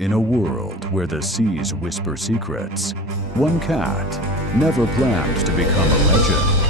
In a world where the seas whisper secrets, one cat never planned to become a legend.